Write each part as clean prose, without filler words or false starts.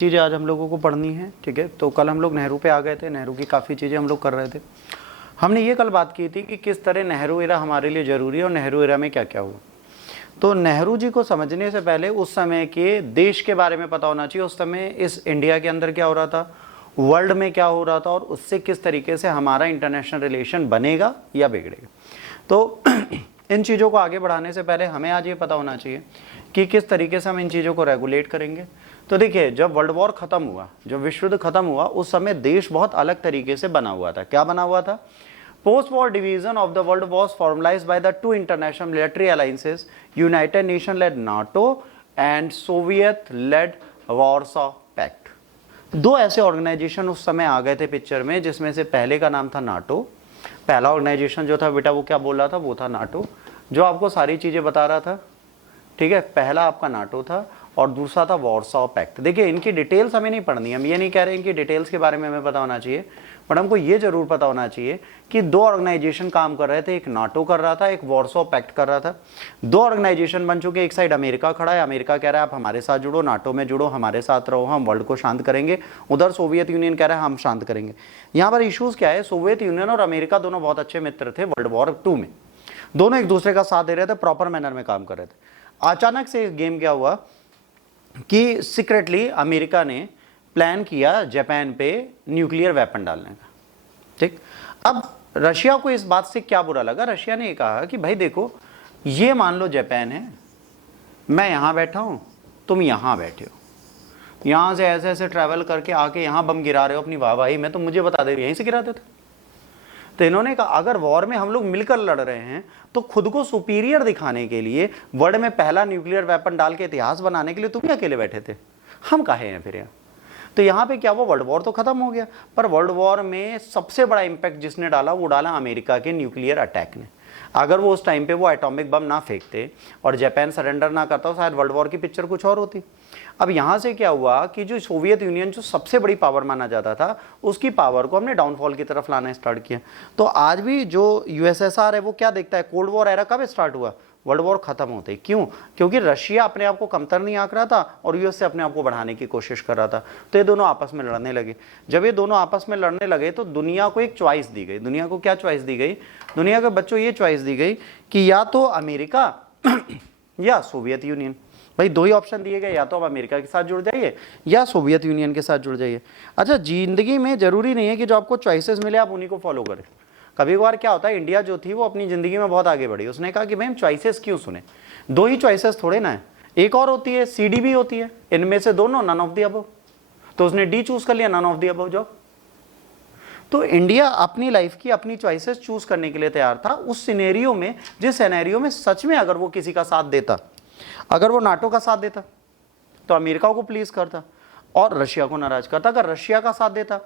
चीज़ें आज हम लोगों को पढ़नी है, ठीक है। तो कल हम लोग नेहरू पे आ गए थे, नेहरू की काफ़ी चीज़ें हम लोग कर रहे थे। हमने ये कल बात की थी कि किस तरह नेहरू एरा हमारे लिए ज़रूरी है और नेहरू एरा में क्या क्या हुआ। तो नेहरू जी को समझने से पहले उस समय के देश के बारे में पता होना चाहिए, उस समय इस इंडिया के अंदर क्या हो रहा था, वर्ल्ड में क्या हो रहा था और उससे किस तरीके से हमारा इंटरनेशनल रिलेशन बनेगा या बिगड़ेगा। तो इन चीज़ों को आगे बढ़ाने से पहले हमें आज ये पता होना चाहिए कि किस तरीके से हम इन चीज़ों को रेगुलेट करेंगे। तो देखिए, जब वर्ल्ड वॉर खत्म हुआ, जब विश्व युद्ध खत्म हुआ, उस समय देश बहुत अलग तरीके से बना हुआ था। क्या बना हुआ था? Post war division of the world was formalized by the two international military alliances, United Nation led NATO and Soviet led Warsaw pact. दो ऐसे ऑर्गेनाइजेशन उस समय आ गए थे पिक्चर में, जिसमें से पहले का नाम था नाटो। पहला ऑर्गेनाइजेशन जो था बेटा, वो क्या बोल रहा था, वो था नाटो, जो आपको सारी चीजें बता रहा था, ठीक है। पहला आपका नाटो था और दूसरा था वॉर्सो पैक्ट। देखिए, इनकी डिटेल्स हमें नहीं पढ़नी, हम ये नहीं कह रहे हैं कि डिटेल्स के बारे में हमें पता होना चाहिए, बट हमको ये जरूर पता होना चाहिए कि दो ऑर्गेनाइजेशन काम कर रहे थे, एक नाटो कर रहा था, एक वॉर्सो पैक्ट कर रहा था। दो ऑर्गेनाइजेशन बन चुके, एक साइड अमेरिका खड़ा है, अमेरिका कह रहा है आप हमारे साथ जुड़ो, नाटो में जुड़ो, हमारे साथ रहो, हम वर्ल्ड को शांत करेंगे। उधर सोवियत यूनियन कह रहा है हम शांत करेंगे। यहाँ पर इश्यूज क्या है, सोवियत यूनियन और अमेरिका दोनों बहुत अच्छे मित्र थे वर्ल्ड वॉर 2 में, दोनों एक दूसरे का साथ दे रहे थे, प्रॉपर मैनर में काम कर रहे थे। अचानक से गेम क्या हुआ कि सीक्रेटली अमेरिका ने प्लान किया जापान पे न्यूक्लियर वेपन डालने का, ठीक। अब रशिया को इस बात से क्या बुरा लगा, रशिया ने कहा कि भाई देखो, ये मान लो जापान है, मैं यहां बैठा हूं, तुम यहां बैठे हो, यहां से ऐसे ऐसे ट्रैवल करके आके यहां बम गिरा रहे हो अपनी वाहवाही में, तो मुझे बता दे यहीं से गिरा देते। तो इन्होंने कहा अगर वॉर में हम लोग मिलकर लड़ रहे हैं तो खुद को सुपीरियर दिखाने के लिए, वर्ल्ड में पहला न्यूक्लियर वेपन डाल के इतिहास बनाने के लिए तुम ही अकेले बैठे थे, हम काहे हैं फिर यहाँ। तो यहाँ पे क्या हुआ, वर्ल्ड वॉर तो खत्म हो गया, पर वर्ल्ड वॉर में सबसे बड़ा इंपैक्ट जिसने डाला वो डाला अमेरिका के न्यूक्लियर अटैक ने। अगर वो उस टाइम पे वो एटॉमिक बम ना फेंकते और जापान सरेंडर ना करता, शायद वर्ल्ड वॉर की पिक्चर कुछ और होती। अब यहाँ से क्या हुआ कि जो सोवियत यूनियन जो सबसे बड़ी पावर माना जाता था, उसकी पावर को हमने डाउनफॉल की तरफ लाना स्टार्ट किया। तो आज भी जो यूएसएसआर है वो क्या देखता है, कोल्ड वॉर एरा कब स्टार्ट हुआ, वर्ल्ड वॉर खत्म होते। क्यों? क्योंकि रशिया अपने आप को कमतर नहीं आंक रहा था और यूएस से अपने आप को बढ़ाने की कोशिश कर रहा था। तो ये दोनों आपस में लड़ने लगे। जब ये दोनों आपस में लड़ने लगे तो दुनिया को एक चॉइस दी गई। दुनिया को क्या चॉइस दी गई? दुनिया के बच्चों ये चॉइस दी गई कि या तो अमेरिका या सोवियत यूनियन। भाई दो ही ऑप्शन दिए गए, या तो आप अमेरिका के साथ जुड़ जाइए या सोवियत यूनियन के साथ जुड़ जाइए। अच्छा, जिंदगी में जरूरी नहीं है कि जो आपको चॉइसेस मिले आप उन्हीं को फॉलो करें। कभी कभार क्या होता है, इंडिया जो थी वो अपनी जिंदगी में बहुत आगे बढ़ी, उसने कहा कि भाई हम चॉइसेस क्यों सुने, दो ही चॉइसेस थोड़े ना है, एक और होती है, सी डी भी होती है, इनमें से दोनों नन ऑफ द अबव। तो उसने डी चूज कर लिया, none of the above job. तो इंडिया अपनी लाइफ की अपनी चॉइसेस चूज करने के लिए तैयार था उस सिनेरियो में, जिस सिनेरियो में सच में अगर वो किसी का साथ देता, अगर वो नाटो का साथ देता तो अमेरिका को प्लीज करता और रशिया को नाराज करता। अगर रशिया का साथ देता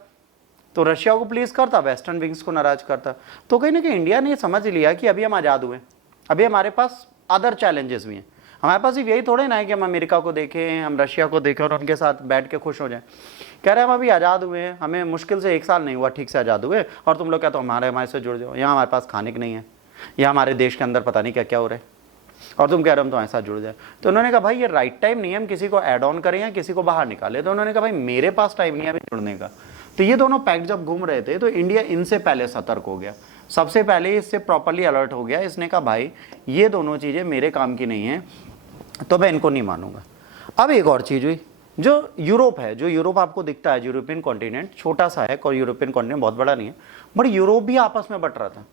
तो रशिया को प्लीज करता, वेस्टर्न विंग्स को नाराज करता। तो कहीं ना कहीं इंडिया ने समझ लिया कि अभी हम आजाद हुए, अभी हमारे पास अदर चैलेंजेस भी हैं। हमारे पास सिर्फ यही थोड़े ना है कि हम अमेरिका को देखें, हम रशिया को देखें और उनके साथ बैठ के खुश हो जाएं। कह रहे हैं हम अभी आज़ाद हुए हैं, हमें मुश्किल से 1 साल नहीं हुआ ठीक से आज़ाद हुए, और तुम लोग क्या तो हमारे से जुड़ जाओ। यहाँ हमारे पास खाने की नहीं है, या हमारे देश के अंदर पता नहीं क्या क्या हो रहा है, और तुम कह रहे हो हम तुम्हारे साथ जुड़ जाए। तो उन्होंने कहा भाई ये राइट टाइम नहीं है हम किसी को ऐड ऑन करें या किसी को बाहर निकाले। तो उन्होंने कहा भाई मेरे पास टाइम नहीं है अभी जुड़ने का। तो ये दोनों पैक्ट जब घूम रहे थे तो इंडिया इनसे पहले सतर्क हो गया, सबसे पहले इससे प्रॉपरली अलर्ट हो गया। इसने कहा भाई ये दोनों चीजें मेरे काम की नहीं है, तो मैं इनको नहीं मानूंगा। अब एक और चीज हुई, जो यूरोप है, जो यूरोप आपको दिखता है, यूरोपियन कॉन्टिनेंट छोटा सा है, और यूरोपियन कॉन्टिनेंट बहुत बड़ा नहीं है, बट यूरोप भी आपस में बट रहा था।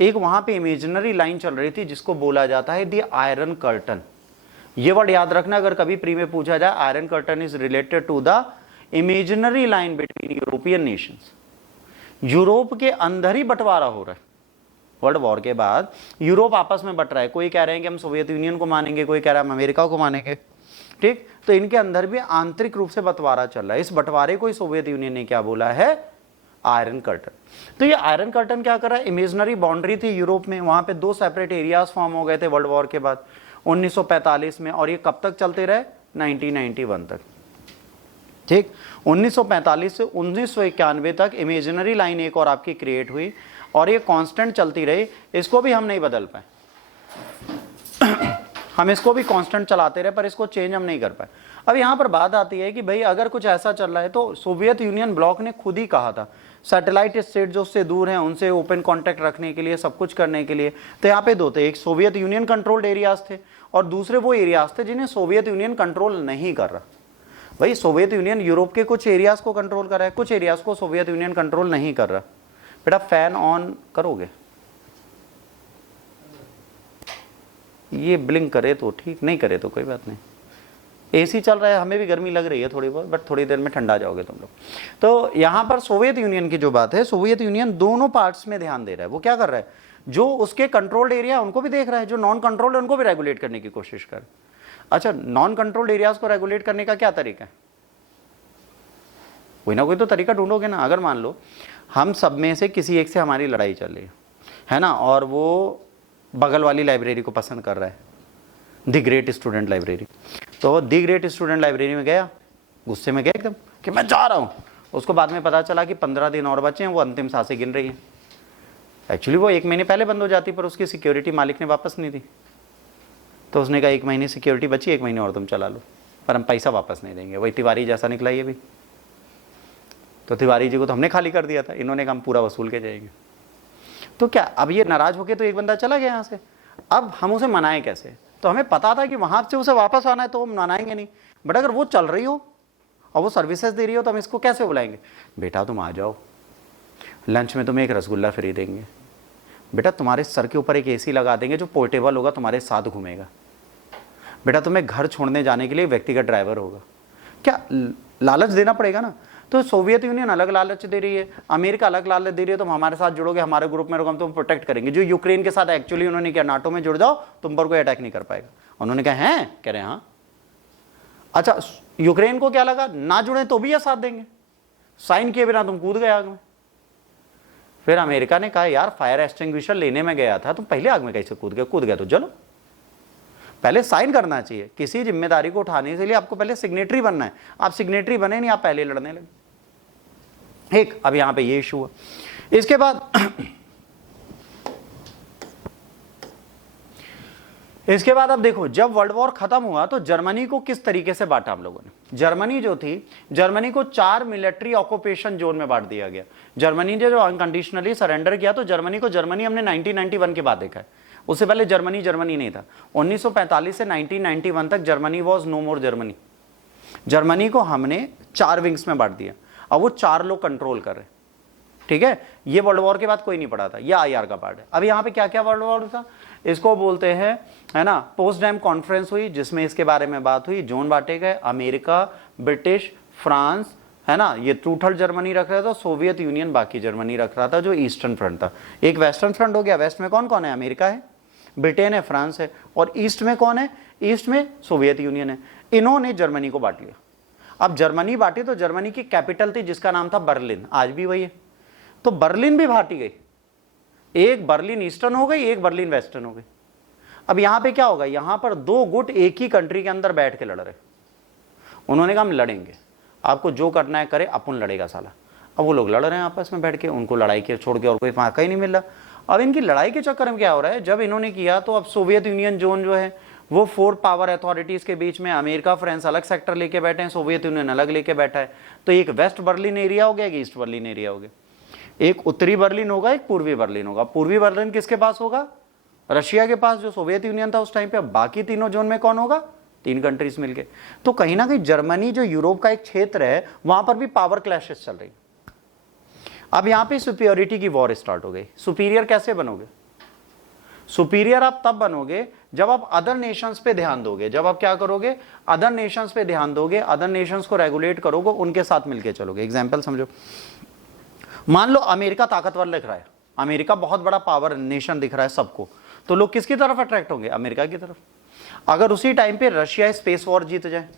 एक वहां पे इमेजिनरी लाइन चल रही थी जिसको बोला जाता है द आयरन कर्टन। ये वर्ड याद रखना, अगर कभी प्री में पूछा जाए, iron curtain is related to the imaginary line between European nations. Europe के अंदर ही बंटवारा हो रहा है। वर्ल्ड वॉर के बाद यूरोप आपस में बट रहा है, कोई कह रहे हैं कि हम सोवियत यूनियन को मानेंगे, कोई कह रहा है हम अमेरिका को मानेंगे, ठीक। तो इनके अंदर भी आंतरिक रूप से बंटवारा चल रहा है। इस बंटवारे को सोवियत यूनियन ने क्या बोला है, आयरन कर्टन। तो ये आयरन कर्टन क्या कर रहा है, इमेजिनरी बाउंड्री थी यूरोप में, वहां पे 2 सेपरेट एरियाज फॉर्म हो गए थे वर्ल्ड वॉर के बाद 1945 में, और ये कब तक चलते रहे, 1991 तक, ठीक। 1945 से 1991 तक इमेजिनरी लाइन एक और आपकी क्रिएट हुई और ये कांस्टेंट चलती रही, इसको भी हम नहीं बदल पाए। हम इसको भी कांस्टेंट चलाते रहे पर इसको चेंज हम नहीं कर पाए। अब यहाँ पर बात आती है कि भाई अगर कुछ ऐसा चल रहा है तो सोवियत यूनियन ब्लॉक ने खुद ही कहा था सैटेलाइट स्टेट जो उससे दूर हैं उनसे ओपन कॉन्टैक्ट रखने के लिए, सब कुछ करने के लिए। तो यहाँ पे दो थे, एक सोवियत यूनियन कंट्रोल्ड एरियाज थे और दूसरे वो एरियाज थे जिन्हें सोवियत यूनियन कंट्रोल नहीं कर रहा। भाई सोवियत यूनियन यूरोप के कुछ एरियाज को कंट्रोल कर रहा है, कुछ एरियाज को सोवियत यूनियन कंट्रोल नहीं कर रहा। बेटा फैन ऑन करोगे, ये ब्लिंक करे तो ठीक, नहीं करे तो कोई बात नहीं। एसी चल रहा है, हमें भी गर्मी लग रही है थोड़ी बहुत, बट थोड़ी देर में ठंडा जाओगे तुम लोग। तो यहाँ पर सोवियत यूनियन की जो बात है, सोवियत यूनियन दोनों पार्ट्स में ध्यान दे रहा है। वो क्या कर रहा है, जो उसके कंट्रोल्ड एरिया उनको भी देख रहा है, जो नॉन कंट्रोल्ड है उनको भी रेगुलेट करने की कोशिश कर। अच्छा, नॉन कंट्रोल्ड एरियाज को रेगुलेट करने का क्या तरीका है? कोई ना कोई तो तरीका ढूंढोगे ना। अगर मान लो हम सब में से किसी एक से हमारी लड़ाई चल रही है ना, और वो बगल वाली लाइब्रेरी को पसंद कर रहा है, दी ग्रेट स्टूडेंट लाइब्रेरी। तो दी ग्रेट स्टूडेंट लाइब्रेरी में गया, गुस्से में गया एकदम कि मैं जा रहा हूँ। उसको बाद में पता चला कि 15 दिन और बचे हैं, वो अंतिम सांसें गिन रही है। एक्चुअली वो 1 महीने पहले बंद हो जाती, पर उसकी सिक्योरिटी मालिक ने वापस नहीं दी। तो उसने कहा 1 महीने सिक्योरिटी बची, 1 महीने और तुम चला लो, पर हम पैसा वापस नहीं देंगे। वही तिवारी जैसा निकला ये भी। तो तिवारी जी को तो हमने खाली कर दिया था, इन्होंने कहा हम पूरा वसूल के जाएंगे। तो क्या अब ये नाराज होके तो एक बंदा चला गया यहाँ से, अब हम उसे मनाएं कैसे? तो हमें पता था कि वहां से उसे वापस आना है तो हम मनाएंगे नहीं। बट अगर वो चल रही हो और वो सर्विसेज दे रही हो तो हम इसको कैसे बुलाएंगे? बेटा तुम आ जाओ, लंच में तुम्हें एक रसगुल्ला फ्री देंगे, बेटा तुम्हारे सर के ऊपर एक एसी लगा देंगे जो पोर्टेबल होगा, तुम्हारे साथ घूमेगा, बेटा तुम्हें घर छोड़ने जाने के लिए व्यक्तिगत ड्राइवर होगा। क्या लालच देना पड़ेगा ना। तो सोवियत यूनियन अलग लालच दे रही है, अमेरिका अलग लालच दे रही है, तुम हमारे साथ जुड़ोगे, हमारे ग्रुप में रहोगे, हम तुम प्रोटेक्ट करेंगे। जो यूक्रेन के साथ एक्चुअली उन्होंने किया, नाटो में जुड़ जाओ, तुम पर कोई अटैक नहीं कर पाएगा। उन्होंने कहा हैं, कह रहे हैं हाँ। अच्छा, यूक्रेन को क्या लगा, ना जुड़े तो भी ये साथ देंगे, साइन किए बिना तुम कूद गए आग में। फिर अमेरिका ने कहा यार फायर एक्सटिंग्विशर लेने में गया था, तुम पहले आग में कैसे कूद गए? कूद गए तो चलो, पहले साइन करना चाहिए। किसी जिम्मेदारी को उठाने के लिए आपको पहले सिग्नेटरी बनना है। आप सिग्नेटरी बने नहीं, आप पहले लड़ने लगे। एक अब यहां पे ये इशू है। इसके बाद अब देखो, जब वर्ल्ड वॉर खत्म हुआ तो जर्मनी को किस तरीके से बांटा हम लोगों ने। जर्मनी जो थी, जर्मनी को 4 मिलिट्री ऑक्यूपेशन जोन में बांट दिया गया। जर्मनी ने जो अनकंडीशनली सरेंडर किया, तो जर्मनी हमने 1991 के बाद देखा है। उससे पहले जर्मनी नहीं था। 1945 से 1991 तक Germany was no more Germany. Germany को हमने 4 विंग्स में बांट दिया। अब वो 4 लोग कंट्रोल कर रहे, ठीक है। ये वर्ल्ड वॉर के बाद कोई नहीं पड़ा था, ये आईआर का पार्ट है। अब यहाँ पे क्या क्या वर्ल्ड वॉर था, इसको बोलते हैं, है ना, पोस्टडैम कॉन्फ्रेंस हुई, जिसमें इसके बारे में बात हुई। जोन बांटे गए, अमेरिका, ब्रिटिश, फ्रांस, है ना, ये टूटल जर्मनी रख रहा था, सोवियत यूनियन बाकी जर्मनी रख रहा था, जो ईस्टर्न फ्रंट था। एक वेस्टर्न फ्रंट हो गया। वेस्ट में कौन कौन है? अमेरिका है, ब्रिटेन है, फ्रांस है। और ईस्ट में कौन है? ईस्ट में सोवियत यूनियन है। इन्होंने जर्मनी को बांट लिया। अब जर्मनी बांटी तो जर्मनी की कैपिटल थी जिसका नाम था बर्लिन, आज भी वही है। तो बर्लिन भी बांटी गई, एक बर्लिन ईस्टर्न हो गई, एक बर्लिन वेस्टर्न हो गई। अब यहां पे क्या होगा, यहां पर 2 गुट एक ही कंट्री के अंदर बैठ के लड़ रहे। उन्होंने कहा हम लड़ेंगे, आपको जो करना है करे, अपन लड़ेगा साला। अब वो लोग लड़ रहे हैं आपस में बैठ के, उनको लड़ाई के छोड़ के और कोई फाका ही नहीं मिल रहा। अब इनकी लड़ाई के चक्कर में क्या हो रहा है, जब इन्होंने किया तो अब सोवियत यूनियन जोन जो है वो 4 पावर अथॉरिटीज के बीच में, अमेरिका फ्रांस अलग सेक्टर लेके बैठे हैं, सोवियत यूनियन अलग लेके बैठा है। तो एक वेस्ट बर्लिन एरिया हो गया, एक ईस्ट बर्लिन एरिया हो गया, एक उत्तरी बर्लिन होगा, एक पूर्वी बर्लिन होगा। पूर्वी बर्लिन किसके पास होगा? रशिया के पास, जो सोवियत यूनियन था उस टाइम पे। बाकी तीनों जोन में कौन होगा? 3 कंट्रीज मिलके। तो कहीं ना कहीं जर्मनी जो यूरोप का एक क्षेत्र है, वहां पर भी पावर क्लैशेस चल रही। अब यहां पे सुपीरियरिटी की वॉर स्टार्ट हो गई। सुपीरियर कैसे बनोगे? सुपीरियर आप तब बनोगे जब आप अदर नेशंस पे ध्यान दोगे। जब आप क्या करोगे? अदर नेशंस पे ध्यान दोगे, अदर नेशंस को रेगुलेट करोगे, उनके साथ मिलके चलोगे। एग्जांपल समझो, मान लो अमेरिका ताकतवर लग रहा है, अमेरिका बहुत बड़ा पावर नेशन दिख रहा है सबको, तो लोग किसकी तरफ अट्रैक्ट होंगे? अमेरिका की तरफ। अगर उसी टाइम पे रशिया स्पेस वॉर जीत जाए,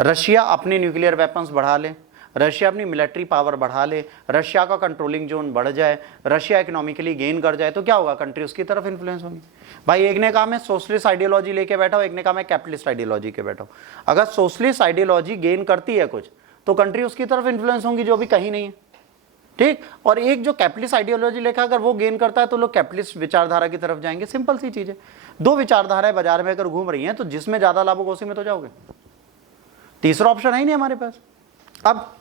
रशिया अपने न्यूक्लियर वेपन्स बढ़ा ले, रशिया अपनी मिलिट्री पावर बढ़ा ले, रशिया का कंट्रोलिंग जोन बढ़ जाए, रशिया इकोनॉमिकली गेन कर जाए, तो क्या होगा? कंट्री उसकी तरफ इन्फ्लुएंस होगी। भाई एक ने कहा मैं सोशलिस्ट आइडियोलॉजी लेके बैठा हूं, एक ने कहा मैं कैपिटलिस्ट आइडियोलॉजी के बैठा हूं। अगर सोशलिस्ट आइडियोलॉजी गेन करती है कुछ, तो कंट्री उसकी तरफ इन्फ्लुएंस होंगी जो अभी कहीं नहीं है, ठीक। और एक जो कैपिटलिस्ट आइडियोलॉजी लेकर अगर वो गेन करता है तो लोग कैपिटलिस्ट विचारधारा की तरफ जाएंगे। सिंपल सी चीज है। दो विचारधाराएं बाजार में अगर घूम रही हैं तो जिसमें ज्यादा लाभ होगा उसी में तो जाओगे, तीसरा ऑप्शन है ही नहीं हमारे पास। अब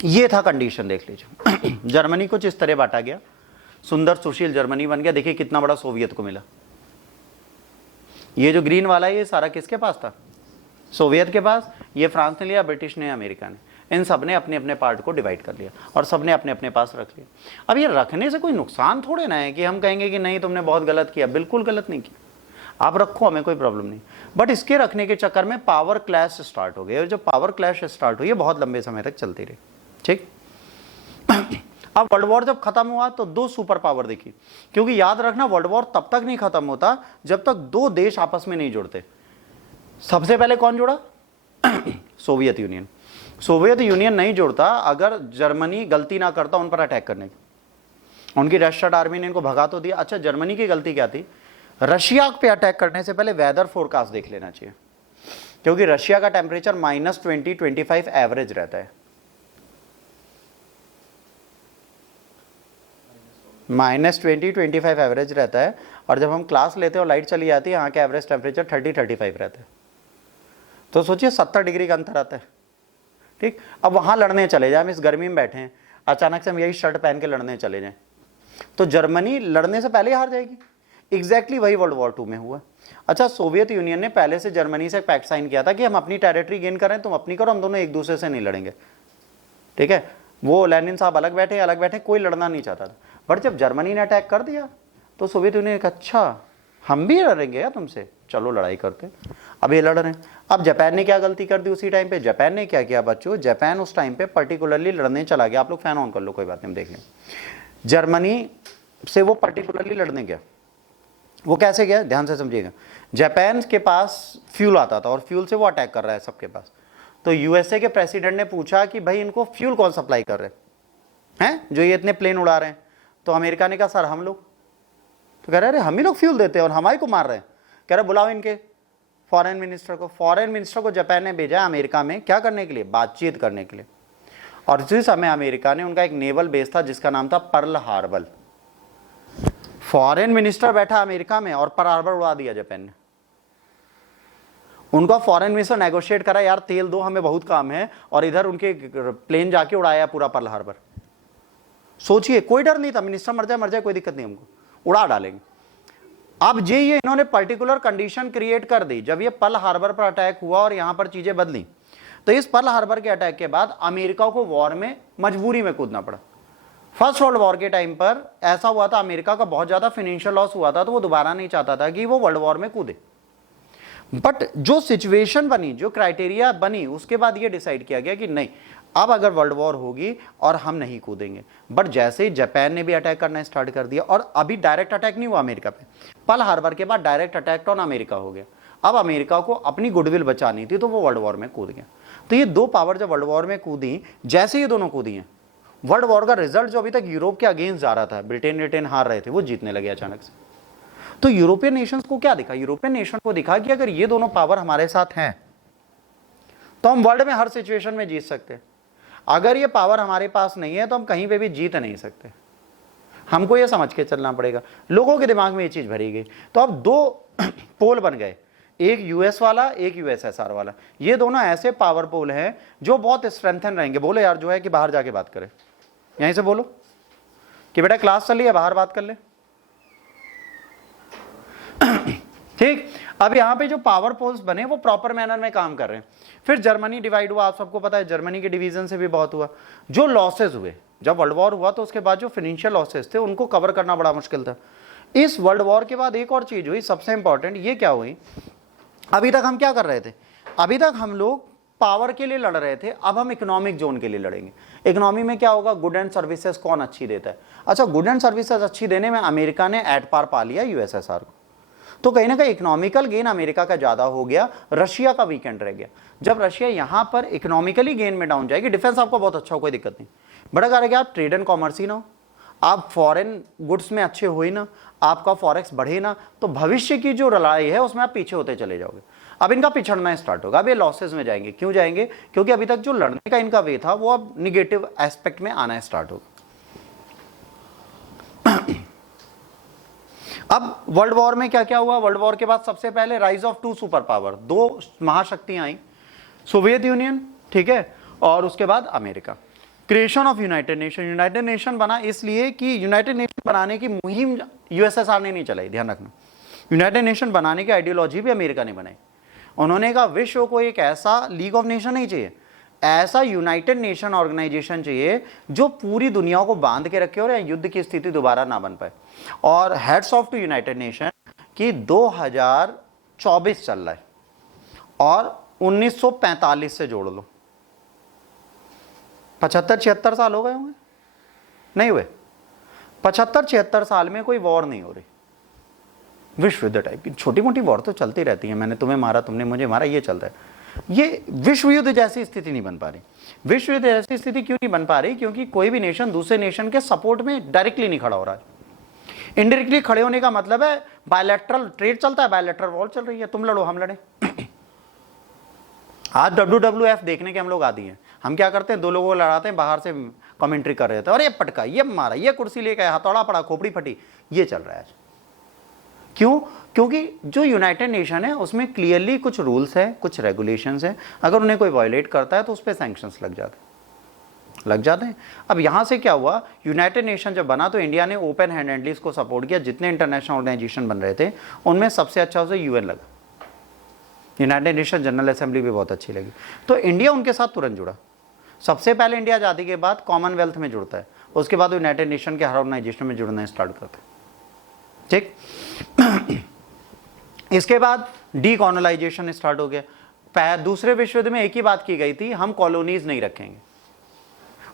ये था कंडीशन, देख लीजिए जर्मनी को जिस तरह बांटा गया, सुंदर सुशील जर्मनी बन गया। देखिए कितना बड़ा सोवियत को मिला। ये जो ग्रीन वाला है ये सारा किसके पास था? सोवियत के पास। ये फ्रांस ने लिया, ब्रिटिश ने, अमेरिका ने, इन सब ने अपने अपने पार्ट को डिवाइड कर लिया और सब ने अपने अपने पास रख लिया। अब ये रखने से कोई नुकसान थोड़े ना है कि हम कहेंगे कि नहीं तुमने बहुत गलत किया। बिल्कुल गलत नहीं किया, आप रखो, हमें कोई प्रॉब्लम नहीं। बट इसके रखने के चक्कर में पावर क्लैश स्टार्ट हो गए, और जो पावर क्लैश स्टार्ट हुई है बहुत लंबे समय तक चलती रही। ठीक अब वर्ल्ड वॉर जब खत्म हुआ तो दो सुपर पावर दिखी, क्योंकि याद रखना वर्ल्ड वॉर तब तक नहीं खत्म होता जब तक दो देश आपस में नहीं जुड़ते। सबसे पहले कौन जुड़ा? Soviet union. सोवियत यूनियन नहीं जुड़ता अगर जर्मनी गलती ना करता उन पर अटैक करने की। उनकी रशियन आर्मी ने इनको भगा तो दिया। अच्छा, जर्मनी की गलती क्या थी? रशिया पे अटैक करने से पहले वेदर फोरकास्ट देख लेना चाहिए, क्योंकि रशिया का टेम्परेचर -20-25 एवरेज रहता है। -20-25 एवरेज रहता है, और जब हम क्लास लेते हैं और लाइट चली जाती है यहाँ के एवरेज टेम्परेचर 30-35 रहता है। तो सोचिए 70 डिग्री का अंतर आता है। ठीक, अब वहाँ लड़ने चले जाए, हम इस गर्मी में बैठे हैं, अचानक से हम यही शर्ट पहन के लड़ने चले जाएं तो जर्मनी लड़ने से पहले हार जाएगी। एग्जैक्टली वही वर्ल्ड वॉर 2 में हुआ। अच्छा, सोवियत यूनियन ने पहले से जर्मनी से पैक्ट साइन किया था कि हम अपनी टेरिटरी गेन करें, तुम अपनी करो, हम दोनों एक दूसरे से नहीं लड़ेंगे। ठीक है, वो लेनिन साहब अलग बैठे, कोई लड़ना नहीं चाहता था। बट जब जर्मनी ने अटैक कर दिया तो सोवियत यूनियन ने कहा अच्छा हम भी लड़ेंगे यार तुमसे, चलो लड़ाई करते। अब ये लड़ रहे हैं। अब जापान ने क्या गलती कर दी उसी टाइम पे? जापान ने क्या किया बच्चों? जापान उस टाइम पे पर्टिकुलरली लड़ने चला गया। आप लोग फैन ऑन कर लो, कोई बात नहीं, हम देख लें। जर्मनी से वो पर्टिकुलरली लड़ने गया। वो कैसे गया, ध्यान से समझिएगा। जापान के पास फ्यूल आता था और फ्यूल से वो अटैक कर रहा है सबके पास। तो यूएसए के प्रेसिडेंट ने पूछा कि भाई इनको फ्यूल कौन सप्लाई कर रहे हैं जो ये इतने प्लेन उड़ा रहे हैं? तो अमेरिका ने कहा सर हम लोग। तो कह रहे अरे हम ही लोग फ्यूल देते हैं और हमारे को मार रहे हैं। कह रहे बुलाओ इनके फॉरेन मिनिस्टर को। फॉरेन मिनिस्टर को जापान ने भेजा अमेरिका में, क्या करने के लिए? बातचीत करने के लिए। और इसी समय अमेरिका ने, उनका एक नेवल बेस था जिसका नाम था पर्ल हार्बर। फॉरेन मिनिस्टर बैठा अमेरिका में और पर्ल हार्बर उड़ा दिया जापान ने। उनका फॉरेन मिनिस्टर नेगोशिएट करा, यार तेल दो हमें बहुत काम है, और इधर उनके प्लेन जाके उड़ाया पूरा पर्ल हार्बर। सोचिए, कोई डर नहीं था, मिनिस्टर मर जाए कोई दिक्कत नहीं, हमको उड़ा डालेंगे। अब ये इन्होंने पर्टिकुलर कंडीशन क्रिएट कर दी। जब ये पर्ल हार्बर पर अटैक हुआ और यहां पर चीजें बदली, तो इस पर्ल हार्बर के अटैक के बाद अमेरिका को वॉर में मजबूरी में कूदना पड़ा। फर्स्ट वर्ल्ड वॉर के टाइम पर ऐसा हुआ था, अमेरिका का बहुत ज्यादा फाइनेंशियल लॉस हुआ था, तो वो दोबारा नहीं चाहता था कि वो वर्ल्ड वॉर में कूदे। बट जो सिचुएशन बनी, जो क्राइटेरिया बनी, उसके बाद ये डिसाइड किया गया कि नहीं, अब अगर वर्ल्ड वॉर होगी और हम नहीं कूदेंगे। बट जैसे ही जापान ने भी अटैक करना स्टार्ट कर दिया, और अभी डायरेक्ट अटैक नहीं हुआ अमेरिका पे, पर्ल हार्बर के बाद डायरेक्ट अटैक ऑन अमेरिका हो गया। अब अमेरिका को अपनी गुडविल बचानी थी तो वो वर्ल्ड वॉर में कूद गया। तो ये दो पावर जब वर्ल्ड वॉर में कूदी, जैसे ये दोनों कूदी हैं, वर्ल्ड वॉर का रिजल्ट जो अभी तक यूरोप के अगेंस्ट जा रहा था, ब्रिटेन हार रहे थे, वो जीतने लगे अचानक से। तो यूरोपियन नेशंस को क्या दिखा? यूरोपियन नेशन को दिखा कि अगर ये दोनों पावर हमारे साथ हैं तो हम वर्ल्ड में हर सिचुएशन में जीत सकते हैं। अगर ये पावर हमारे पास नहीं है तो हम कहीं पे भी जीत नहीं सकते। हमको ये समझ के चलना पड़ेगा। लोगों के दिमाग में ये चीज भरी गई। तो अब दो पोल बन गए, एक यूएस वाला, एक यूएसएसआर वाला। ये दोनों ऐसे पावर पोल हैं जो बहुत स्ट्रेंथन रहेंगे। बोलो यार जो है कि बाहर जाके बात करें, यहीं से बोलो कि बेटा क्लास चली है, बाहर बात कर ले। ठीक, अब यहां पे जो पावर पोल्स बने वो प्रॉपर मैनर में काम कर रहे हैं। फिर जर्मनी डिवाइड हुआ, आप सबको पता है जर्मनी के डिवीजन से भी बहुत हुआ। जो लॉसेस हुए जब वर्ल्ड वॉर हुआ तो उसके बाद जो फाइनेंशियल लॉसेस थे उनको कवर करना बड़ा मुश्किल था। इस वर्ल्ड वॉर के बाद एक और चीज हुई सबसे इंपॉर्टेंट, ये क्या हुई? अभी तक हम क्या कर रहे थे? अभी तक हम लोग पावर के लिए लड़ रहे थे, अब हम इकोनॉमिक जोन के लिए लड़ेंगे। इकोनॉमी में क्या होगा? गुड एंड सर्विसेज कौन अच्छी देता है? अच्छा, गुड एंड सर्विसेज अच्छी देने में अमेरिका ने एट पार पा लिया यूएसएसआर को। तो कहीं ना कहीं इकोनॉमिकल गेन अमेरिका का ज्यादा हो गया, रशिया का वीकेंड रह गया। जब रशिया यहां पर इकोनॉमिकली गेन में डाउन जाएगी, डिफेंस आपका बहुत अच्छा हो, कोई दिक्कत नहीं, बड़ा करेगा आप ट्रेड एंड कॉमर्स ही ना हो, आप फॉरेन गुड्स में अच्छे हो ही ना, आपका फॉरेक्स बढ़े ना, तो भविष्य की जो लड़ाई है उसमें आप पीछे होते चले जाओगे। अब इनका पिछड़ना स्टार्ट होगा, अब ये लॉसेस में जाएंगे। क्यों जाएंगे? क्योंकि अभी तक जो लड़ने का इनका वे था वो अब निगेटिव एस्पेक्ट में आना स्टार्ट होगा। अब वर्ल्ड वॉर में क्या क्या हुआ? वर्ल्ड वॉर के बाद सबसे पहले rise of two super power, दो महाशक्तियां आई, सोवियत यूनियन, ठीक है, और उसके बाद America. Creation of United nation, United nation बना इसलिए कि यूनाइटेड नेशन बनाने की मुहिम यूएसएसआर ने नहीं चलाई, ध्यान रखना। यूनाइटेड नेशन बनाने की आइडियोलॉजी भी अमेरिका ने बनाई। उन्होंने कहा विश्व को एक ऐसा लीग ऑफ नेशन नहीं चाहिए, ऐसा यूनाइटेड नेशन ऑर्गेनाइजेशन चाहिए जो पूरी दुनिया को बांध के रखे और युद्ध की स्थिति दोबारा ना बन पाए। और heads of two United Nation की 2024 चल रहा है और 1945 से जोड़ लो, 75-76 साल हो गए होंगे, नहीं हुए? 75-76 साल में कोई वॉर नहीं हो रही, विश्व युद्ध टाइप की छोटी मोटी वॉर तो चलती रहती है, मैंने तुम्हें मारा, तुमने मुझे मारा, ये चल रहा है। ये विश्व युद्ध जैसी स्थिति नहीं बन पा रही। विश्व युद्ध जैसी स्थिति क्यों नहीं बन पा रही? क्योंकि कोई भी नेशन दूसरे नेशन के सपोर्ट में डायरेक्टली नहीं खड़ा हो रहा है। इनडायरेक्टली खड़े होने का मतलब है बायलैटरल ट्रेड चलता है, बायलैटरल वॉर चल रही है, तुम लड़ो हम लड़े। आज WWF देखने के हम लोग आदी हैं, हम क्या करते हैं, दो लोगों को लड़ाते हैं, बाहर से कमेंट्री कर रहे थे, और ये पटका, ये मारा, ये कुर्सी लेके हथौड़ा पड़ा, खोपड़ी फटी, ये चल रहा है आज। क्यों? क्योंकि जो यूनाइटेड नेशन है उसमें क्लियरली कुछ रूल्स है, कुछ रेगुलेशंस है, अगर उन्हें कोई वायलेट करता है तो उस पर सैंक्शंस लग जाते हैं। अब यहां से क्या हुआ, यूनाइटेड नेशन जब बना तो इंडिया ने ओपन हैंडेडली इसको सपोर्ट किया। जितने इंटरनेशनल ऑर्गेनाइजेशन बन रहे थे उनमें सबसे अच्छा उसे यूएन लगा, यूनाइटेड नेशन जनरल असेंबली भी बहुत अच्छी लगी, तो इंडिया उनके साथ तुरंत जुड़ा। सबसे पहले इंडिया आज़ादी के बाद कॉमनवेल्थ में जुड़ता है, उसके बाद यूनाइटेड नेशन के हर ऑर्गेनाइजेशन में जुड़ना स्टार्ट करता है, ठीक। इसके बाद डीकॉलोनाइजेशन स्टार्ट हो गया। दूसरे विश्व युद्ध में एक ही बात की गई थी, हम कॉलोनीज नहीं रखेंगे,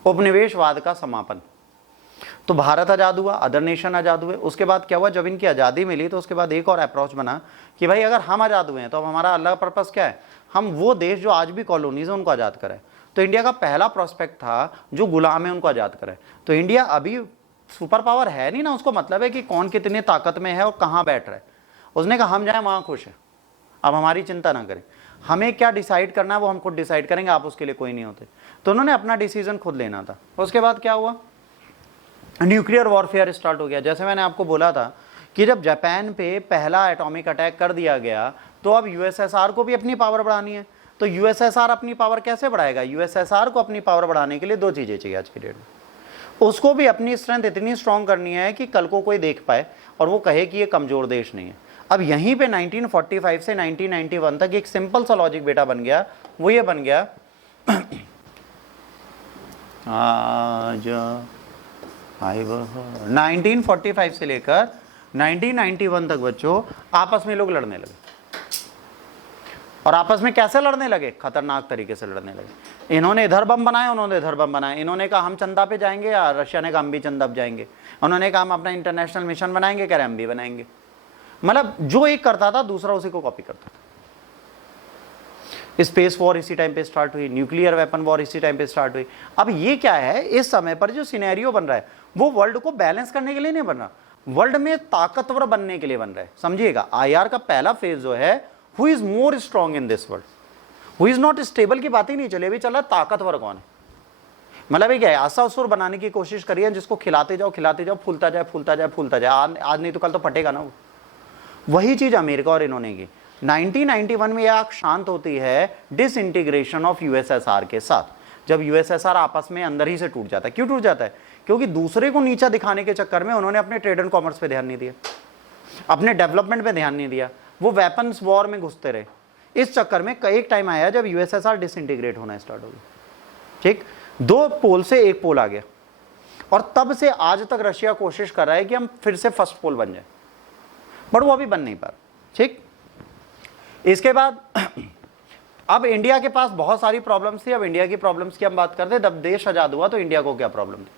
उपनिवेशवाद का समापन। तो भारत आजाद हुआ, अदर नेशन आजाद हुए। उसके बाद क्या हुआ, जब इनकी आजादी मिली तो उसके बाद एक और अप्रोच बना कि भाई अगर हम आजाद हुए हैं तो अब हमारा अल्लाह का पर्पस क्या है, हम वो देश जो आज भी कॉलोनीज है उनको आजाद करें। तो इंडिया का पहला प्रोस्पेक्ट था जो गुलाम है उनको आजाद करें। तो इंडिया अभी सुपर पावर है नहीं ना, उसको मतलब है कि कौन कितने ताकत में है और कहां बैठ रहा है। उसने कहा हम जाएं वहां खुश है, अब हमारी चिंता ना करें, हमें क्या डिसाइड करना है वो हम खुद डिसाइड करेंगे, आप उसके लिए कोई नहीं होते। तो उन्होंने अपना डिसीजन खुद लेना था। उसके बाद क्या हुआ, न्यूक्लियर वॉरफेयर स्टार्ट हो गया। जैसे मैंने आपको बोला था कि जब जापान पे पहला एटॉमिक अटैक कर दिया गया तो अब यूएसएसआर को भी अपनी पावर बढ़ानी है। तो यूएसएसआर अपनी पावर कैसे बढ़ाएगा? यूएसएसआर को अपनी पावर बढ़ाने के लिए दो चीजें चाहिए आज की डेट में। उसको भी अपनी स्ट्रेंथ इतनी स्ट्रांग करनी है कि कल को कोई देख पाए और वो कहे कि ये कमजोर देश नहीं है। अब यहीं पे 1945 से 1991 तक एक सिंपल सा लॉजिक बेटा बन गया, वो ये बन गया आज 1945 से लेकर 1991 तक बच्चों आपस में लोग लड़ने लगे। और आपस में कैसे लड़ने लगे? खतरनाक तरीके से लड़ने लगे। इन्होंने इधर बम बनाए, उन्होंने इधर बम बनाए। इन्होंने कहा हम चंदा पे जाएंगे, या रशिया ने कहा हम भी चंदा पे जाएंगे। उन्होंने कहा हम अपना इंटरनेशनल मिशन बनाएंगे, कह रहे हम भी बनाएंगे। मतलब जो एक करता था दूसरा उसी को कॉपी करता था। स्पेस वॉर इसी टाइम पे स्टार्ट हुई, न्यूक्लियर वेपन वॉर इसी टाइम पे स्टार्ट हुई। अब ये क्या है, इस समय पर जो सिनेरियो बन रहा है वो वर्ल्ड को बैलेंस करने के लिए नहीं बन रहा, वर्ल्ड में ताकतवर बनने के लिए बन रहा है। समझिएगा, आईआर का पहला फेज जो है, who is more strong in this world, who is not stable की बात ही नहीं चले, अभी चल रहा ताकतवर कौन है। मतलब क्या है, ऐसा असुर बनाने की कोशिश करिए जिसको खिलाते जाओ, फूलता जाए फूलता जाए फूलता जाए, आज नहीं तो कल तो फटेगा ना वो। वही चीज अमेरिका और इन्होंने की। 1991 में यह शांत होती है डिसइंटीग्रेशन ऑफ यूएसएसआर के साथ, जब यूएसएसआर आपस में अंदर ही से टूट जाता है। क्यों टूट जाता है? क्योंकि दूसरे को नीचा दिखाने के चक्कर में उन्होंने अपने ट्रेड एंड कॉमर्स पे ध्यान नहीं दिया, अपने डेवलपमेंट पे ध्यान नहीं दिया, वो वेपन्स वॉर में घुसते रहे। इस चक्कर में एक टाइम आया जब यूएसएसआर डिसइंटीग्रेट होना स्टार्ट हो गया, ठीक। दो पोल से एक पोल आ गया, और तब से आज तक रशिया कोशिश कर रहा है कि हम फिर से फर्स्ट पोल बन जाए, बट वो अभी बन नहीं पा रहा, ठीक। इसके बाद अब इंडिया के पास बहुत सारी प्रॉब्लम्स थी। अब इंडिया की प्रॉब्लम्स की हम बात करते हैं। जब देश आजाद हुआ तो इंडिया को क्या प्रॉब्लम थी?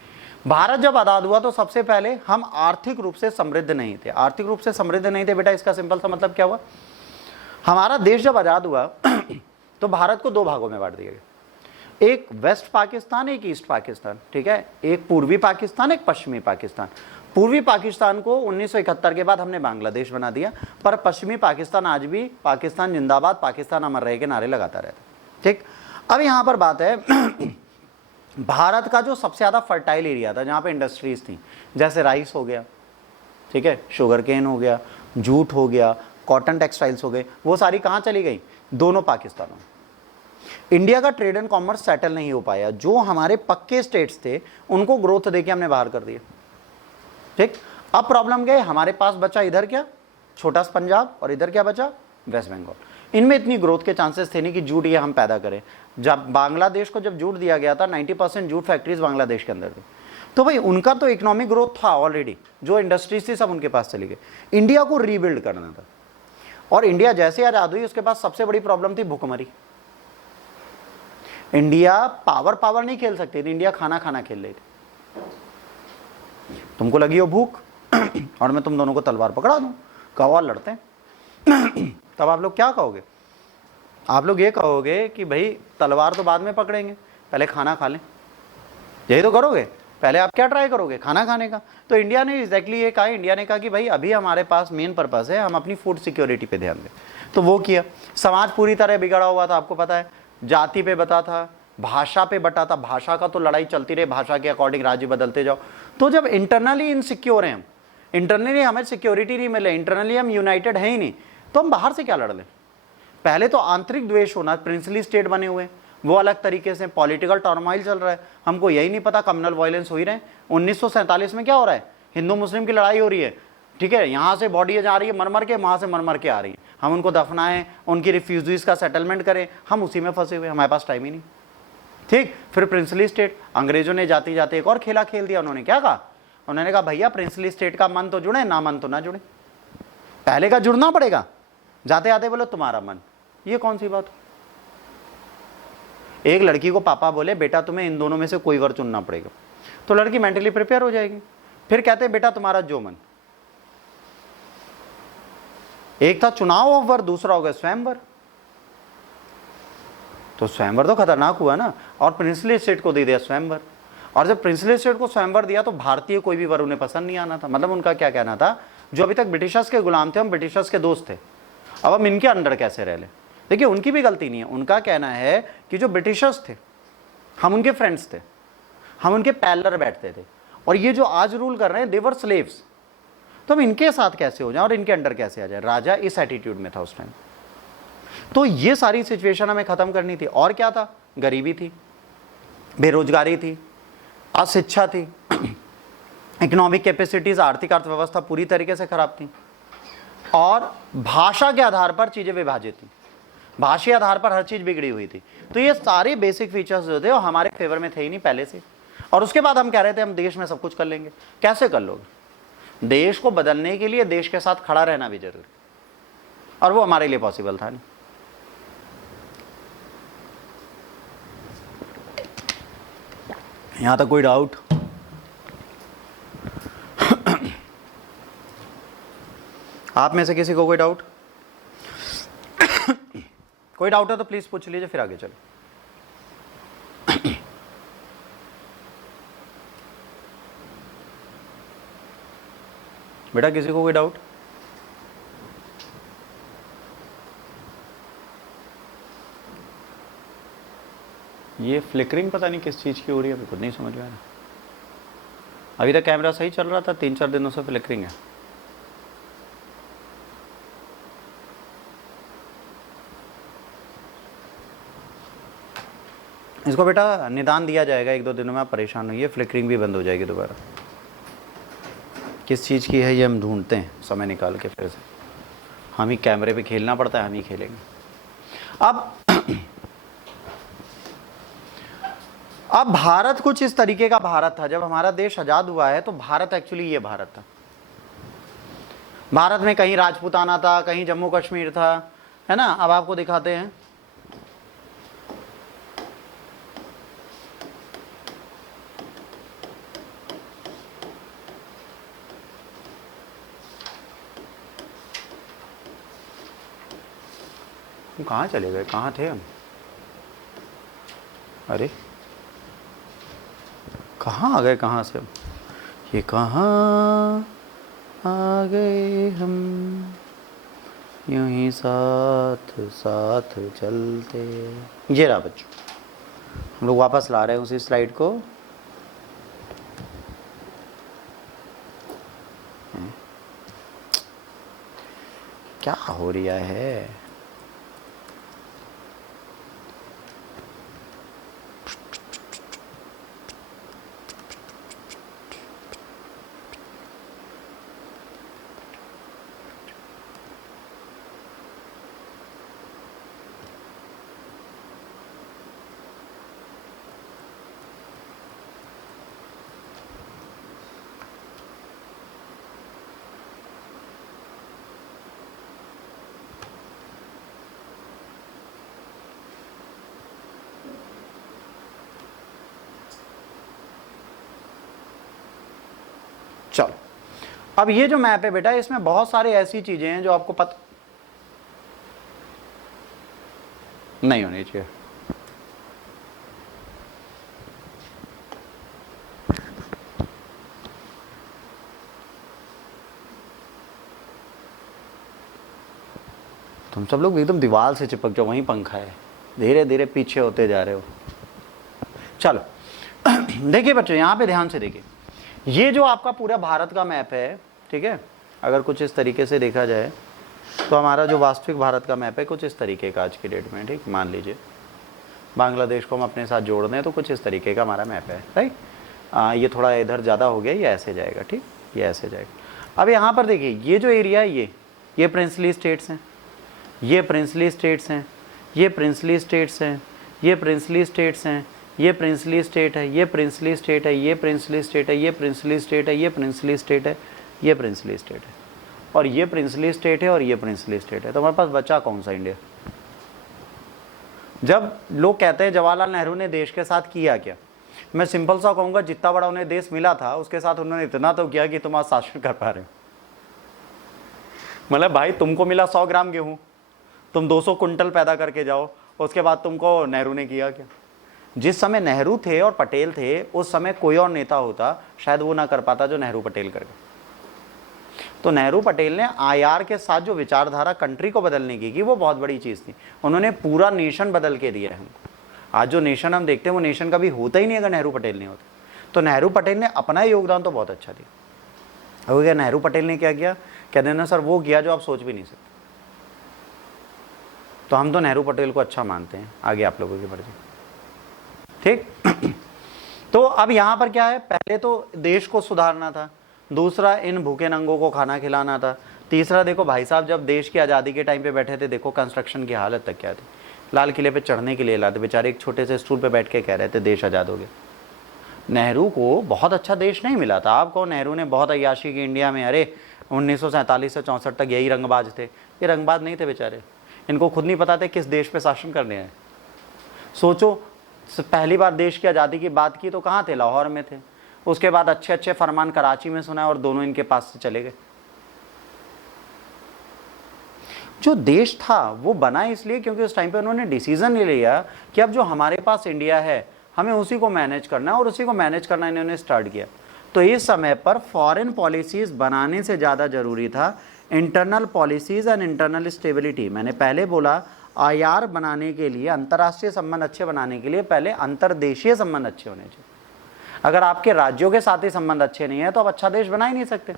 भारत जब आजाद हुआ तो सबसे पहले हम आर्थिक रूप से समृद्ध नहीं थे। आर्थिक रूप से समृद्ध नहीं थे बेटा, इसका सिंपल सा मतलब क्या हुआ, हमारा देश जब आजाद हुआ तो भारत को दो भागों में बांट दिया गया, एक वेस्ट पाकिस्तान, एक ईस्ट पाकिस्तान, ठीक है, एक पूर्वी पाकिस्तान, एक पश्चिमी पाकिस्तान। पूर्वी पाकिस्तान को 1971 के बाद हमने बांग्लादेश बना दिया, पर पश्चिमी पाकिस्तान आज भी पाकिस्तान जिंदाबाद, पाकिस्तान अमर रहे के नारे लगाता रहता, ठीक। अब यहां पर बात है भारत का जो सबसे ज्यादा फर्टाइल एरिया था, जहां पे इंडस्ट्रीज थी, जैसे राइस हो गया, ठीक है, शुगर केन हो गया, जूट हो गया, कॉटन टेक्सटाइल्स हो गए, वो सारी कहाँ चली गई? दोनों पाकिस्तानों में। इंडिया का ट्रेड एंड कॉमर्स सेटल नहीं हो पाया, जो हमारे पक्के स्टेट्स थे उनको ग्रोथ देके हमने बाहर कर दिया। ठीक, अब प्रॉब्लम क्या है? हमारे पास बचा इधर क्या? छोटा सा पंजाब, और इधर क्या बचा? वेस्ट बंगाल। इनमें इतनी ग्रोथ के चांसेस थे नहीं कि जूट ये हम पैदा करें। जब बांग्लादेश को जब जूट दिया गया था, 90% जूट फैक्ट्रीज बांग्लादेश के अंदर थी, तो भाई उनका तो इकोनॉमिक ग्रोथ था ऑलरेडी, जो इंडस्ट्रीज थी सब उनके पास चली गई। इंडिया को रीबिल्ड करना था, और इंडिया जैसे आजाद हुई उसके पास सबसे बड़ी प्रॉब्लम थी भुखमरी। इंडिया पावर नहीं खेल सकती थी, इंडिया खाना खाना खेल रही थी। तुमको लगी हो भूख और मैं तुम दोनों को तलवार पकड़ा दूं, कौवा लड़ते हैं तब आप लोग क्या कहोगे? आप लोग ये कहोगे कि भाई तलवार तो बाद में पकड़ेंगे, पहले खाना खा लें। यही तो करोगे, पहले आप क्या ट्राई करोगे? खाना खाने का। तो इंडिया ने एग्जैक्टली ये कहा, इंडिया ने कहा कि भाई अभी हमारे पास मेन पर्पस है, हम अपनी फूड सिक्योरिटी पे ध्यान दें। तो वो किया। समाज पूरी तरह बिगड़ा हुआ था, आपको पता है, जाति पे बटा था, भाषा पे बटा था, भाषा का तो लड़ाई चलती रही, भाषा के अकॉर्डिंग राज्य बदलते जाओ। तो जब इंटरनली इनसिक्योर हैं हम, इंटरनली हमें सिक्योरिटी नहीं मिले, इंटरनली हम यूनाइटेड है ही नहीं, तो हम बाहर से क्या लड़ लें? पहले तो आंतरिक द्वेष होना, प्रिंसली स्टेट बने हुए वो अलग तरीके से, पॉलिटिकल टर्मोइल चल रहा है, हमको यही नहीं पता कम्युनल वायलेंस हो ही रहे हैं। 1947 में क्या हो रहा है? हिंदू मुस्लिम की लड़ाई हो रही है, ठीक है, यहाँ से बॉडी जा रही है मर के, वहाँ से मर के आ रही है, हम उनको दफनाएं, उन्की रिफ्यूजीज का सेटलमेंट करें, हम उसी में फंसे हुए, हमारे पास टाइम ही नहीं। ठीक, फिर प्रिंसली स्टेट, अंग्रेजों ने जाते जाते एक और खेला खेल दिया। उन्होंने क्या कहा? उन्होंने कहा भैया प्रिंसली स्टेट का मन तो जुड़े, ना मन तो ना जुड़े, पहले का जुड़ना पड़ेगा, जाते आते बोलो तुम्हारा मन। ये कौन सी बात? एक लड़की को पापा बोले बेटा तुम्हें इन दोनों में से कोई वर चुनना पड़ेगा, तो लड़की मेंटली प्रिपेयर हो जाएगी। फिर कहते हैं बेटा तुम्हारा जो मन। एक था चुनाव ऑफ वर, दूसरा हो गया स्वयंवर। तो स्वयंवर तो खतरनाक हुआ ना, और प्रिंसली स्टेट को दे दिया स्वयंवर। और जब प्रिंसली स्टेट को स्वयंवर दिया तो भारतीय कोई भी वर उन्हें पसंद नहीं आना था। मतलब उनका क्या कहना था, जो अभी तक ब्रिटिशर्स के गुलाम थे, हम ब्रिटिशर्स के दोस्त थे, अब हम इनके अंडर कैसे रह लें? देखिए उनकी भी गलती नहीं है, उनका कहना है कि जो ब्रिटिशर्स थे हम उनके फ्रेंड्स थे, हम उनके पैरेलल बैठते थे, और ये जो आज रूल कर रहे हैं देवर स्लेव्स, तो हम इनके साथ कैसे हो जाए और इनके अंडर कैसे आ जाए? राजा इस एटीट्यूड में था उस टाइम। तो ये सारी सिचुएशन हमें खत्म करनी थी। और क्या था? गरीबी थी, बेरोजगारी थी, अशिक्षा थी, इकोनॉमिक कैपेसिटीज, आर्थिक अर्थव्यवस्था पूरी तरीके से खराब थी, और भाषा के आधार पर चीजें विभाजित थी, भाषा आधार पर हर चीज बिगड़ी हुई थी। तो ये सारे बेसिक फीचर्स जो थे वो हमारे फेवर में थे ही नहीं पहले से। और उसके बाद हम कह रहे थे हम देश में सब कुछ कर लेंगे। कैसे कर लोगे? देश को बदलने के लिए देश के साथ खड़ा रहना भी जरूरी, और वो हमारे लिए पॉसिबल था नहीं। यहां तक कोई डाउट? आप में से किसी को कोई डाउट? कोई डाउट है तो प्लीज पूछ लीजिए, फिर आगे चलो। बेटा किसी को कोई डाउट? ये फ्लिकरिंग पता नहीं किस चीज की हो रही है, अभी खुद नहीं समझ में आ रहा। अभी तक कैमरा सही चल रहा था, 3-4 दिनों से फ्लिकरिंग है। इसको बेटा निदान दिया जाएगा, 1-2 दिनों में आप परेशान होइए, फ्लिकरिंग भी बंद हो जाएगी दोबारा। किस चीज़ की है ये हम ढूंढते हैं समय निकाल के, फिर से हम ही कैमरे पे खेलना पड़ता है, हम ही खेलेंगे। अब भारत कुछ इस तरीके का भारत था। जब हमारा देश आज़ाद हुआ है तो भारत एक्चुअली ये भारत था। भारत में कहीं राजपूताना था, कहीं जम्मू कश्मीर था, है ना। अब आपको दिखाते हैं, कहाँ चले गए, कहाँ थे हम? अरे कहाँ आ गए, कहाँ से हम? ये कहाँ आ गए हम, यूं ही साथ साथ चलते। ये रहा बच्चों, हम लोग वापस ला रहे हैं उसी स्लाइड को। क्या हो रहा है? चलो, अब ये जो मैप है बेटा, इसमें बहुत सारी ऐसी चीजें हैं जो आपको पता नहीं होनी चाहिए। तुम सब लोग एकदम दीवार से चिपक जाओ, वहीं पंखा है, धीरे धीरे पीछे होते जा रहे हो। चलो देखिए बच्चों, यहाँ पे ध्यान से देखिए, ये जो आपका पूरा भारत का मैप है, ठीक है, अगर कुछ इस तरीके से देखा जाए तो हमारा जो वास्तविक भारत का मैप है कुछ इस तरीके का आज की डेट में, ठीक, मान लीजिए बांग्लादेश को हम अपने साथ जोड़ दें तो कुछ इस तरीके का हमारा मैप है, राइट। ये थोड़ा इधर ज़्यादा हो गया, ये ऐसे जाएगा, ठीक, ये ऐसे जाएगा। अब यहाँ पर देखिए, ये जो एरिया है, ये प्रिंसली स्टेट्स हैं, ये प्रिंसली स्टेट्स हैं, ये प्रिंसली स्टेट्स हैं, ये प्रिंसली स्टेट्स हैं, ये प्रिंसली स्टेट है, ये प्रिंसली स्टेट है, ये प्रिंसली स्टेट है, ये प्रिंसली स्टेट है, ये प्रिंसली स्टेट है, ये प्रिंसली स्टेट है, और ये प्रिंसली स्टेट है, और ये प्रिंसली स्टेट है। तो हमारे पास बचा कौन सा इंडिया? जब लोग कहते हैं जवाहरलाल नेहरू ने देश के साथ किया क्या, मैं सिंपल सा कहूँगा, जितना बड़ा उन्हें देश मिला था उसके साथ उन्होंने इतना तो किया कि तुम आज शासन कर पा रहे हो। मतलब भाई, तुमको मिला 100 ग्राम गेहूँ, तुम 200 कुंटल पैदा करके जाओ, उसके बाद तुमको नेहरू ने किया क्या? जिस समय नेहरू थे और पटेल थे, उस समय कोई और नेता होता शायद वो ना कर पाता जो नेहरू पटेल कर गए। तो नेहरू पटेल ने आईआर के साथ जो विचारधारा कंट्री को बदलने की वो बहुत बड़ी चीज़ थी। उन्होंने पूरा नेशन बदल के दिया है हमको। आज जो नेशन हम देखते हैं वो नेशन कभी होता ही नहीं अगर नेहरू पटेल नहीं होते। तो नेहरू पटेल ने अपना योगदान तो बहुत अच्छा दिया। हो गया, नेहरू पटेल ने क्या किया? कहते हैं ना सर, वो किया जो आप सोच भी नहीं सकते। तो हम तो नेहरू पटेल को अच्छा मानते हैं, आगे आप लोगों की मर्जी, ठीक। तो अब यहाँ पर क्या है, पहले तो देश को सुधारना था, दूसरा इन भूखे नंगों को खाना खिलाना था, तीसरा देखो भाई साहब जब देश की आज़ादी के टाइम पे बैठे थे, देखो कंस्ट्रक्शन की हालत तक क्या थी। लाल किले पे चढ़ने के लिए लाते बेचारे, एक छोटे से स्टूल पे बैठ के कह रहे थे देश आज़ाद हो गया। नेहरू को बहुत अच्छा देश नहीं मिला था। आप कहो नेहरू ने बहुत अय्याशी की इंडिया में, अरे 1947 से 64 तक यही रंगबाज थे। ये रंगबाज नहीं थे बेचारे, इनको खुद नहीं पता थे किस देश पे शासन करने हैं। सोचो, पहली बार देश की आज़ादी की बात की तो कहाँ थे? लाहौर में थे। उसके बाद अच्छे अच्छे फरमान कराची में सुना और दोनों इनके पास से चले गए। जो देश था वो बना इसलिए क्योंकि उस टाइम पे उन्होंने डिसीजन ले लिया कि अब जो हमारे पास इंडिया है हमें उसी को मैनेज करना है, और उसी को मैनेज करना इन्होंने स्टार्ट किया। तो इस समय पर फॉरेन पॉलिसीज बनाने से ज़्यादा जरूरी था internal policies and internal stability. मैंने पहले बोला आईआर बनाने के लिए, अंतर्राष्ट्रीय संबंध अच्छे बनाने के लिए पहले अंतर्देशीय संबंध अच्छे होने चाहिए। अगर आपके राज्यों के साथ ही संबंध अच्छे नहीं है तो आप अच्छा देश बना ही नहीं सकते।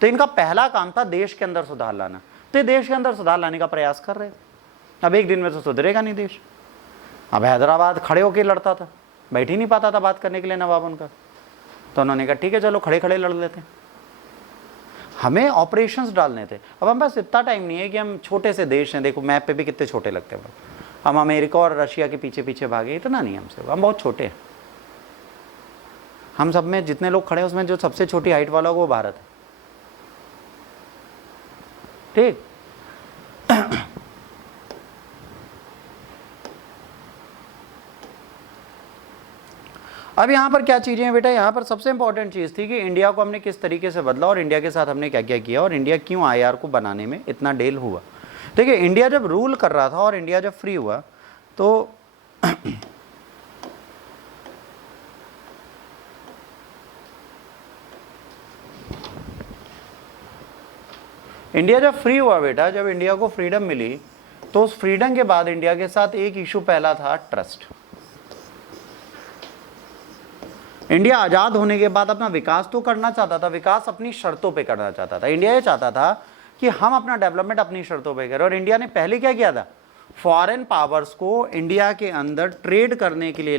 तो इनका पहला काम था देश के अंदर सुधार लाना। तो देश के अंदर सुधार लाने का प्रयास कर रहे। अब एक दिन में तो सुधरेगा नहीं देश। अब हैदराबाद खड़े होकर लड़ता था, बैठ ही नहीं पाता था बात करने के लिए नवाब उनका। तो उन्होंने कहा ठीक है चलो खड़े खड़े लड़ लेते हैं, हमें ऑपरेशंस डालने थे। अब हम पास इतना टाइम नहीं है कि हम छोटे से देश हैं, देखो मैप पे भी कितने छोटे लगते हैं, हम अमेरिका और रशिया के पीछे पीछे भागे, इतना नहीं हमसे, हम बहुत छोटे हैं। हम सब में जितने लोग खड़े हैं उसमें जो सबसे छोटी हाइट वाला होगा वो भारत है, ठीक। अब यहाँ पर क्या चीज़ें हैं बेटा, यहाँ पर सबसे इंपॉर्टेंट चीज़ थी कि इंडिया को हमने किस तरीके से बदला और इंडिया के साथ हमने क्या क्या किया और इंडिया क्यों आईआर को बनाने में इतना डेल हुआ। देखिए, इंडिया जब रूल कर रहा था और इंडिया जब फ्री हुआ तो इंडिया जब फ्री हुआ बेटा, जब इंडिया को फ्रीडम मिली तो उस फ्रीडम के बाद इंडिया के साथ एक इशू पहला था ट्रस्ट। इंडिया आज़ाद होने के बाद अपना विकास तो करना चाहता था, विकास अपनी शर्तों पे करना चाहता था। इंडिया ये चाहता था कि हम अपना डेवलपमेंट अपनी शर्तों पे करें। और इंडिया ने पहले क्या किया था, फॉरेन पावर्स को इंडिया के अंदर ट्रेड करने के लिए